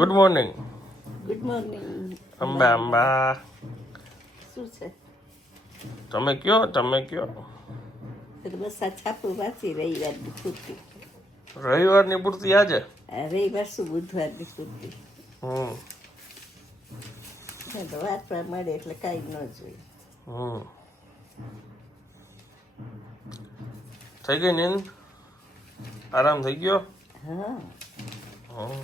Good morning good morning Amba Amba શું છે તમે કયો? તમે કયો? બસ આ છાપું વાંચી રવિવારની પૂરતી. રવિવારની પૂર્તિ આજે? રવિવાર શું બુધવારની પૂરતી? હમ. હા, વાંચવા મળે એટલે કાંઈ ન જોઈએ. હમ. થઈ ગઈ નીંદ? આરામ થઈ ગયો? હા. હમ.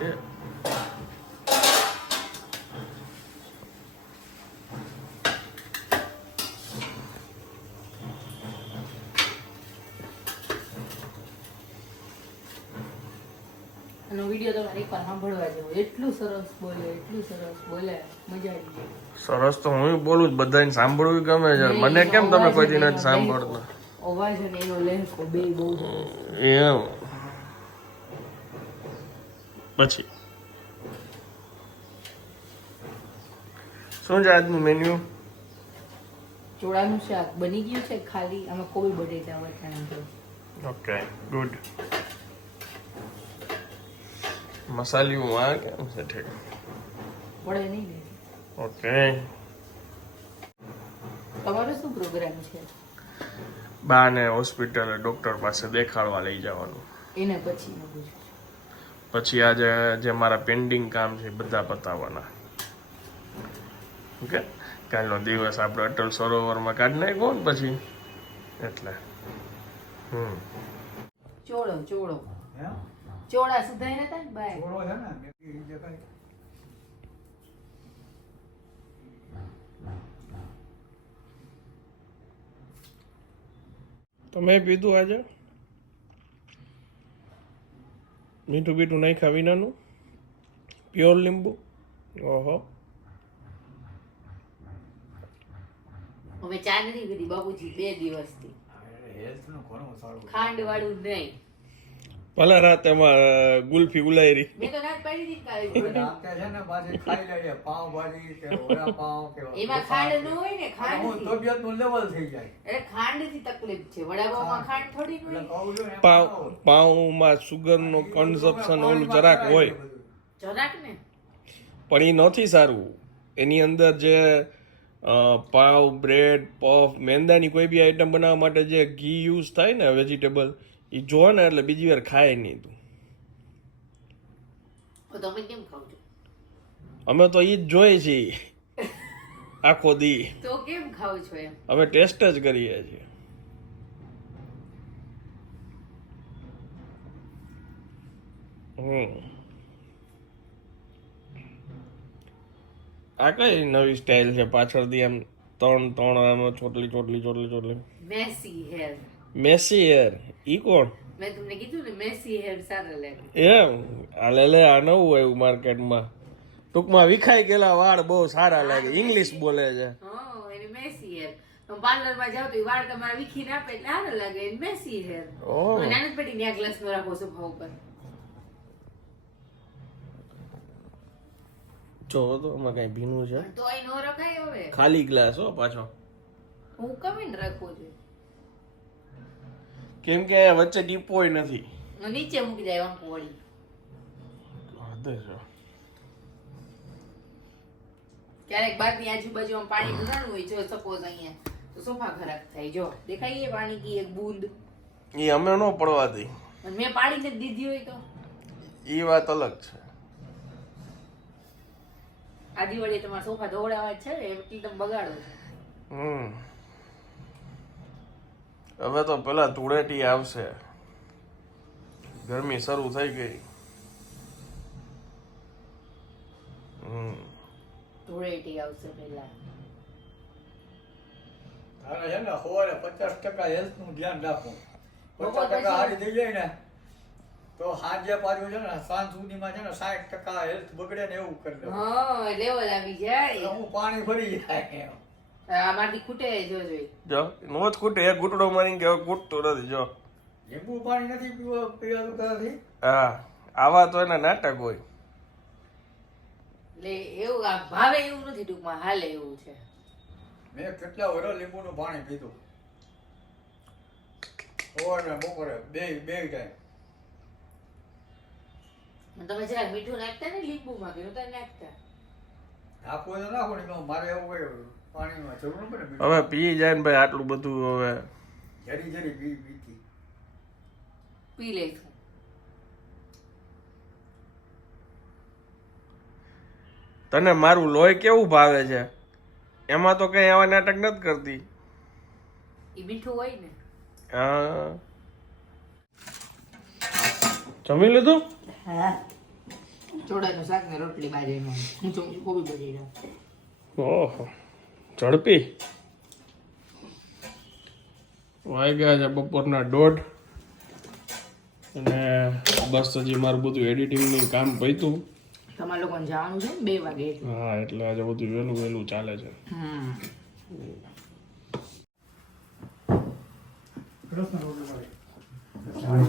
એ, એ. આનો વીડિયો તમારે એકવાર સાંભળવા જેવો. એટલું સરસ બોલે એટલું સરસ બોલે. મજા આવી ગઈ. સરસ તો હું બોલું જ બધાને સાંભળવું ગમે છે. મને કેમ તમે કોઈ દી નથી સાંભળતા? અવાજ અને એનો લહેકો બે બહુ એમ. પછી. શું છે આજનું મેન્યુ ચોળાનું શાક બની ગયું છે ખાલી. આમાં કોઈ બટેટા વટાણા ઓકે ગુડ મસાલિયું આ કેમ છે? ઠીક વડે નહીં ને ઓકે તમારો શું પ્રોગ્રામ છે? બાને હોસ્પિટલે ડોક્ટર પાસે દેખાડવા લઈ જવાનું. એના પછી પછી આજે જે મારા પેન્ડિંગ કામ છે બધા પતાવવાના ઓકે કાલનો દિવસ આપણે અટલ સરોવરમાં કાઢી નાખ્યો ને પછી? એટલે. હમ. ચોળો ચોળો. ચોળા સુધાઈ નતા ને બાય? તમે પીધું આજે? મીઠું બીઠું નાખ્યા વિનાનું? પ્યોર લીંબુ? ઓહો. હવે ચા નથી કરી બાબુજી બે દિવસથી. ખાંડ વાળું નહીં. ભલે રાતે એમાં ગુલ્ફી ઉલાયરી. મેં તો ના પાડી દીધી કાલે. એમાં ખાંડ ન હોય ને ખાંડ એટલે ખાંડથી તકલીફ છે. વડાપાવમાં ખાંડ થોડી ન હોય. પાઉં પાઉંમાં સુગરનો કન્ઝપ્શન ઓલું જરાક હોય. જરાક ને? પણ એ નથી સારું. એની અંદર જે પાવ બ્રેડ પફ મેંદાની કોઈ બી આઈટમ બનાવવા માટે જે ઘી યુઝ થાય ને વેજીટેબલ એ જો ને એટલે બીજી વાર ખાય નહીં તું. અમે તો એ જ જોઈએ છીએ. આખો દી. તો કેમ ખાવ છો એમ? અમે ટેસ્ટ જ કરીએ છીએ. આ કઈ નવી સ્ટાઇલ છે પાછળથી એમ ત્રણ ત્રણ આમ ચોટલી ચોટલી ચોટલી ચોટલી? Messy hair. મેસી યાર ઈ કોણ મેં તમને કીધું ને મેસી હેર સારા લાગે. એમ? આ લે આ નવું આવ્યું માર્કેટમાં. ટૂંકમાં વિખાઈ ગયેલા વાળ બહુ સારા લાગે ઇંગ્લિશ બોલે છે. હા એને મેસી હેર પાર્લર જાવ તો વાળ તમારા વીખીને આપે એટલે સારા લાગે એને મેસી હેર ઓહ નાની પેટી ન્યા ગ્લાસમાં રાખો સોફા ઉપર. જો તો એમાં કઈ ભીનું છે. તો એ નો રખાય હવે. ખાલી ગ્લાસ હો પાછો. હું કમીને રાખું છું. કેમ કે વચ્ચે ડીપોય નથી. નીચે મૂકી જાય વાંકુ વળી ક્યારેક બારની આજુબાજુ આમ પાણી ભરાણું હોય જો સપોઝ અહીંયા તો સોફા ખરાબ થાય. જો દેખાય છે પાણી કી એક બૂંદ. એ અમે ન પડવા દઈ. મેં પાડીને જ દીધી હોય તો? એ વાત અલગ છે. આ દિવાળી તમારા સોફા ધોવડાવવા જ છે ને એટલી તમે બગાડો છો. હમ. હવે તો પેલા ધૂળેટી આવશે. ગરમી શરૂ થઈ ગઈ. ધૂળેટી આવશે પેલા. તારે છે ને સવારે પચાસ ટકા હેલ્થનું ધ્યાન રાખવું. પચાસ ટકા હારી થઈ જાય ને તો સાંજે પાછું છે ને સાંજ સુધીમાં છે ને સાઠ ટકા હેલ્થ બગડે ને એવું કરી દેવું હા લેવલ આવી જાય. હું પાણી ભરી જાય આમાંથી ખૂટે જોજો. જો નો જ ખૂટે એક ઘૂંટડો મારીને કે હવે નથી જો. લીંબુ પાણી નથી પીવા પીવાતું તારાથી હા આવા તો એના નાટક હોય. એટલે એવું આ ભાવે એવું નથી ટૂંકમાં હાલે એવું છે. મેં કેટલા વર્ષ લીંબુનું પાણી પીધું? સવારે ને બપોરે બે બે ટાઈમ તમે જરાક મીઠું નાખતા ને લીંબુમાં કે નાખતા. નાખવું તો નાખો મારે એવું હોય પાણીમાં જરૂર પડે હવે પી જાય ને ભાઈ આટલું બધું હવે. જરી જરી પી પીતી પી લઈશું તને મારું લોહી કેવું ભાવે છે? એમાં તો કઈ આવા નાટક નથી કરતી. એ મીઠું હોય ને. હા. જમી લીધું? હા. શાક ને રોટલી બાજરીમાં કોબી ઓહો. ઝડપી. વાગ્યા છે બપોરના દોઢ. અને બસ હજી મારું બધું એડિટિંગનું કામ પૈતું તમારે લોકોને જવાનું છે બે વાગે હા એટલે આજે બધું વહેલું વહેલું ચાલે છે. Thank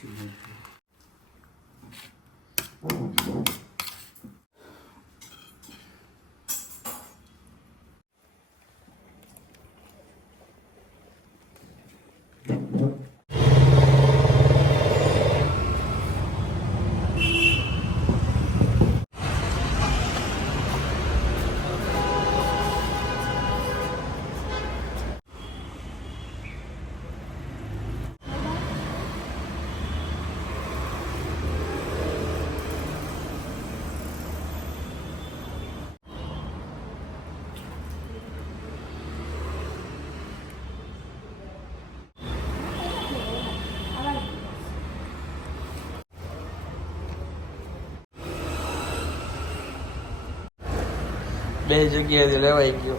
જલ્દી બે જગ્યાએથી લેવાઈ ગયો.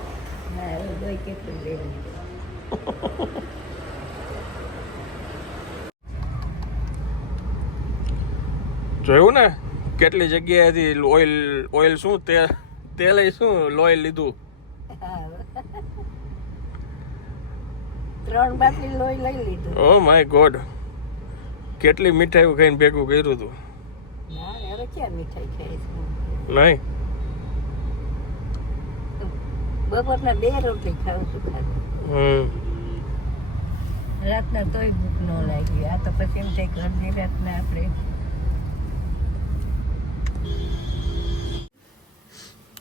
જોયું ને? કેટલી જગ્યાએથી ઓઇલ ઓઇલ શું? તે તેલ શું? લોહી લીધું. ત્રણ બાટલી લોહી લઈ લીધું. ઓ માય ગોડ કેટલી મીઠાઈ ખાઈને ભેગું કર્યું હતું ના મીઠાઈ ખાઈશું? નહીં. બપોરના બે રોટલી ખાઉં છું ખાલી. હમ. રાતના તોય ભૂખ ન લાગી. આ તો પછી એમ થાય ઘરની રાતના આપણે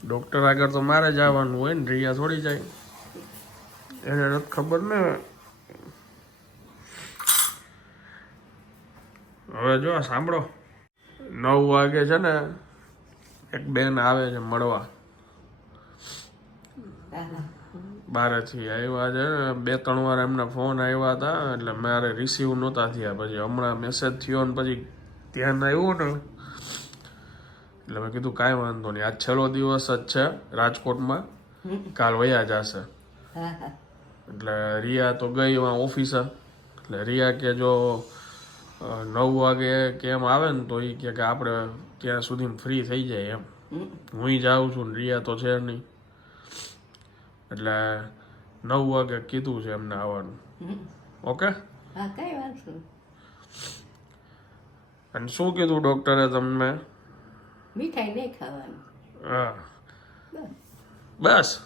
ડોક્ટર આગળ તો મારે જવાનું હોય ને રિયા થોડી જાય. એને નથી ખબર ને. હવે જો સાંભળો. નવ વાગે છે ને એક બેન આવે છે મળવા. બારેથી આવ્યા છે. બે, ત્રણ વાર એમના ફોન આવ્યા હતા, એટલે મારે રિસીવ નહોતા થયા. પછી હમણાં મેસેજ થયો ને પછી ધ્યાન આવ્યું ને. એટલે મેં કીધું કાંઈ વાંધો નહીં. આજ છેલ્લો દિવસ જ છે રાજકોટમાં. કાલ વયા જશે. એટલે રિયા તો ગઈ એમાં ઓફિસે એટલે રિયા કે જો નવ વાગે કેમ આવે ને તો એ કે આપણે ત્યાં સુધી ફ્રી થઈ જાય એમ. હું જાઉં છું ને રિયા તો છે નહીં. એટલે નવ વાગે કીધું છે એમને આવવાનું. ઓકે. અને શું કીધું ડૉક્ટરે તમને? મીઠાઈ નહીં ખાવાની. હા. બસ. બસ.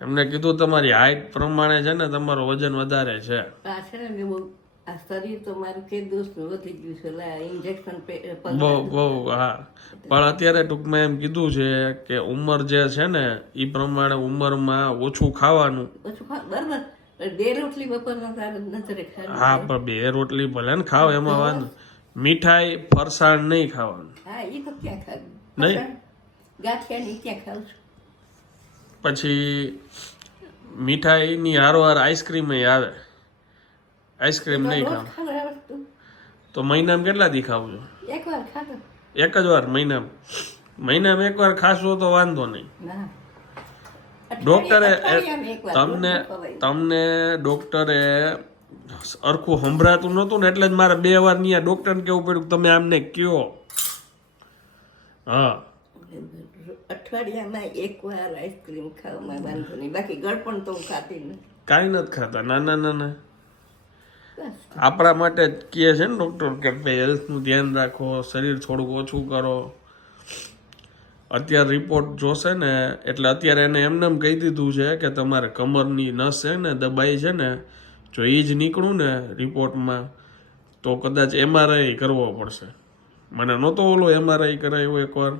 એમને કીધું તમારી હાઈટ પ્રમાણે છે ને તમારું વજન વધારે છે. આ છે ને મેં બહુ આ શરીર તો મારું કે દોસ્તનું વધી ગયું છે. લા ઇન્જેક્શન બહુ બહુ હા. પણ અત્યારે ટૂંકમાં એમ કીધું છે કે ઉંમર જે છે ને એ પ્રમાણે ઉંમરમાં ઓછું ખાવાનું. ઓછું બરાબર. બે રોટલી બપોરના નજરે હા પણ બે રોટલી ભલે ને ખાવ એમાં વાંધો મીઠાઈ ફરસાણ નહીં ખાવાનું. હા એ તો ક્યાં ખાવી? નહીં? ગાંઠિયા ની ક્યાં ખાવ છું? પછી મીઠાઈની હારોહાર આઈસ્ક્રીમ આવે. આઈસ્ક્રીમ નહીં ખાવ. તો. મહિનામાં કેટલા દી ખાવ છો? એક જ વાર મહિનામાં? મહિનામાં એક વાર ખાશો તો વાંધો નહીં. ડોક્ટરે તમને. તમને ડોક્ટરે અરખું સંભળાતું નહોતું ને એટલે જ મારે બે વાર ત્યાં ડોક્ટરને કેવું પડ્યું તમે આમને કયો. હા. અઠવાડિયામાં એક વાર આઈસ્ક્રીમ ખાવામાં વાંધો નહીં. બાકી ગળપણ તો હું ખાતી નથી. કાંઈ નથી ખાતા. ના ના ના ના આપણા માટે કહે છે ને ડૉક્ટર કે ભાઈ હેલ્થનું ધ્યાન રાખો શરીર થોડુંક ઓછું કરો. અત્યારે રિપોર્ટ જોશે ને એટલે અત્યારે એને એમને એમ કહી દીધું છે કે તમારે કમરની નસ છે ને દબાઈ છે ને જો એ જ નીકળું ને રિપોર્ટમાં તો કદાચ એમઆરઆઈ કરવો પડશે. મને નહોતો ઓલો એમઆરઆઈ કરાયો એકવાર.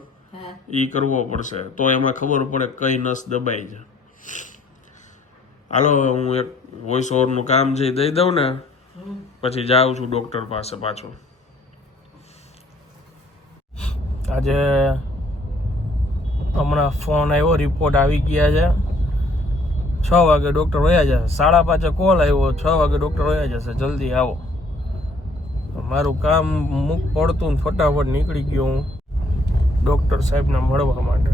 એ કરવો પડશે. તો એમાં ખબર પડે કઈ નસ દબાઈ છે. હાલો હું એક વોઇસ ઓવરનું કામ છે દઈ દઉં ને પછી જાઉં છું ડૉક્ટર પાસે પાછો. આજે હમણાં ફોન આવ્યો રિપોર્ટ આવી ગયા છે. છ વાગે ડૉક્ટર વયા જશે. સાડા પાંચે કોલ આવ્યો, છ વાગે ડૉક્ટર વયા જશે. જલ્દી આવો. મારું કામ મુક પડતું ફટાફટ નીકળી ગયો હું ડૉક્ટર સાહેબને મળવા માટે.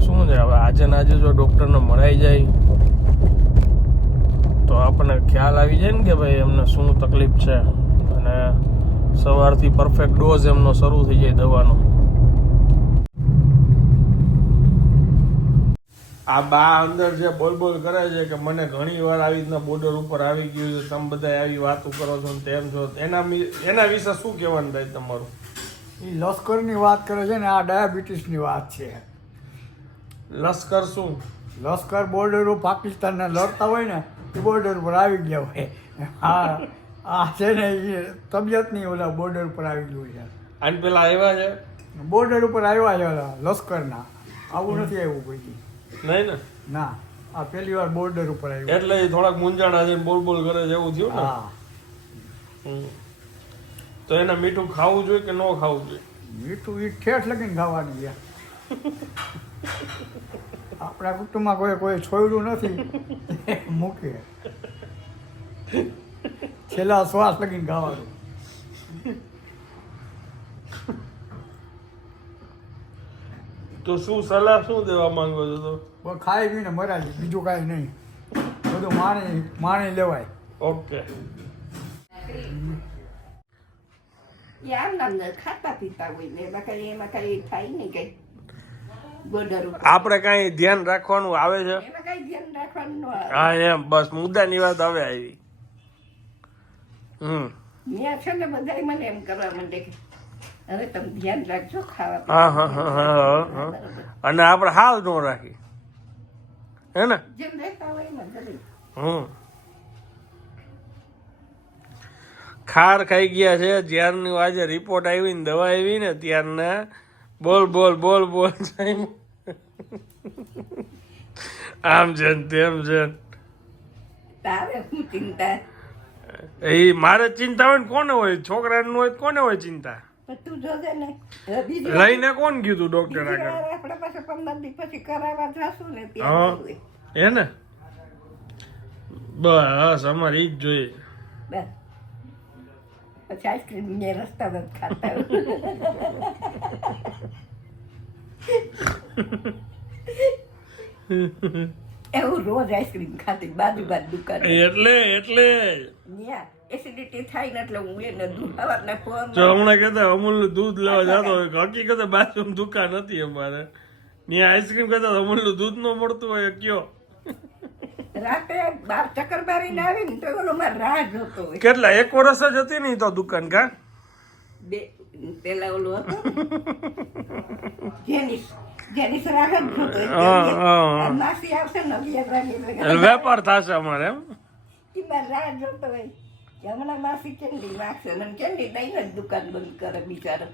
શું છે હવે આજે ને આજે જો ડૉક્ટરને મળાઈ જાય. તો આપણને ખ્યાલ આવી જાય ને કે ભાઈ એમને શું તકલીફ છે? અને સવારથી પરફેક્ટ ડોઝ એમનો શરૂ થઈ જાય દવાનો. આ બા અંદર જે બોલ બોલ કરે છે કે મને ઘણી વાર આવી રીતના બોર્ડર ઉપર આવી ગયું છે તમે બધા આવી વાતો કરો છો ને તેમ છો. એના એના વિશે શું કહેવાનું થાય તમારું? એ લશ્કરની વાત કરે છે ને આ ડાયાબિટીસની વાત છે. લશ્કર શું? લશ્કર બોર્ડરો પાકિસ્તાનને લડતા હોય ને બોર્ડર ઉપર આવી ગયા હોય. હા આ છે ને એ તબિયતની ઓલા બોર્ડર ઉપર આવી ગયું છે. આને પેલા આવ્યા છે? બોર્ડર ઉપર આવ્યા છે ઓલા લશ્કરના. આવું નથી આવ્યું કોઈ નહીં ને? ના આ પહેલી વાર બોર્ડર ઉપર આવ્યું. એટલે થોડાક મૂંઝાણા છે બોલ બોલ કરે છે એવું થયું ને? હા. તો એને મીઠું ખાવું જોઈએ કે ન ખાવું જોઈએ? મીઠું એ ઠેઠ લગીને ખાવાનું છે. આપણા કુટુંબમાં કોઈ કોઈ છોડ્યું નથી. મૂકે. છેલ્લા શ્વાસ લગીને ખાવાનું તો શું સલાહ શું દેવા માંગો છો તો? બસ ખાઈ પીને મરાય બીજું કાંઈ નહીં. બધું માણી માણી લેવાય. ઓકે. યાર નામ ખાતા પીતા હોય ને એમાં કઈ એમાં કઈ થાય નહીં કઈ. આપણે કાંઈ ધ્યાન રાખવાનું આવે છે? હા એમ બસ મુદ્દાની વાત હવે આવી. હમ. છે ને બધા મને એમ કરવા માંડે કે હવે તમે ધ્યાન રાખજો ખાવા હા હા હા હા હા અને આપણે હાલ ન રાખી. હે ને? જેમ રહેતા હોય એમ હમ. ખાર ખાઈ ગયા છે. જ્યારનું આજે રિપોર્ટ આવી ને દવા આવી ને ત્યારના બોલ બોલ બોલ બોલ આમ છે ને તેમ છે તારે શું ચિંતા? એ મારે ચિંતા હોય ને કોને હોય? છોકરાનું હોય કોને હોય ચિંતા? તું જોજે ને. લઈને કોણ કીધું ડોક્ટર આગળ? આપણે પાસે પંદર દિવસ પછી કરાવવા જશું ને ત્યાં. હે ને? બસ અમારે ઈ જ જોઈએ. બસ. પછી આઈસ્ક્રીમ ને રસ્તા જ ખાતા એવું રોજ આઈસ્ક્રીમ ખાતી બાજુ બાજુ દુકાન એટલે એટલે ન્યા એસિડિટી થાય ને એટલે હું એને દૂધ સવારના ફોન જો હમણાં કહેતા અમૂલનું દૂધ લેવા જતો હોય હકીકત બાજુમાં દુકાન હતી અમારે ત્યાં આઈસ્ક્રીમ કહેતા અમૂલનું દૂધ ન મળતું હોય કયો રાતે બાર ચક્કર મારીને આવે ને તો ઓલો મારે રાહ જોતો હોય. કેટલા? એક વર્ષ જ હતી ને તો દુકાન કા? બે પેલા ઓલો હતો. જેનિસ જેનિસ રાહ જોતો માસી આવશે ને અગિયાર વેપાર થશે અમારે એમ? ઈ મારે રાહ જોતો હોય. હમણાં માસી કેન્ડી નાખશે ને કેન્ડી દઈને જ દુકાન બંધ કરે બિચારો?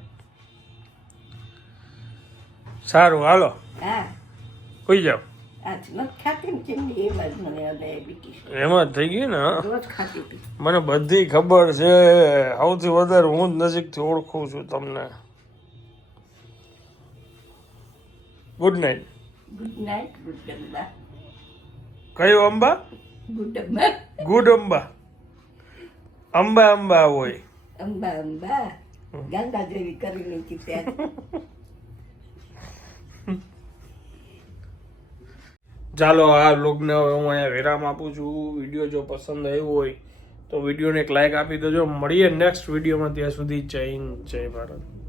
સારું હાલો. હા. કોઈ જાઓ. એમાં થઈ ગયું ને મને બધી ખબર છે સૌથી વધારે હું જ નજીકથી ઓળખું છું તમને. Good night good night good Amba કયું Amba? Good Amba good Amba. Amba Amba હોય. અંબા અંબા. ગંગા જેવી કરી નાખી ત્યાં. ચાલો આ વ્લોગને હવે હું અહીંયા વિરામ આપું છું. વીડિયો જો પસંદ આવ્યો હોય તો વિડીયોને એક લાઇક આપી દેજો. મળીએ નેક્સ્ટ વિડીયોમાં. ત્યાં સુધી જય હિન્દ, જય ભારત.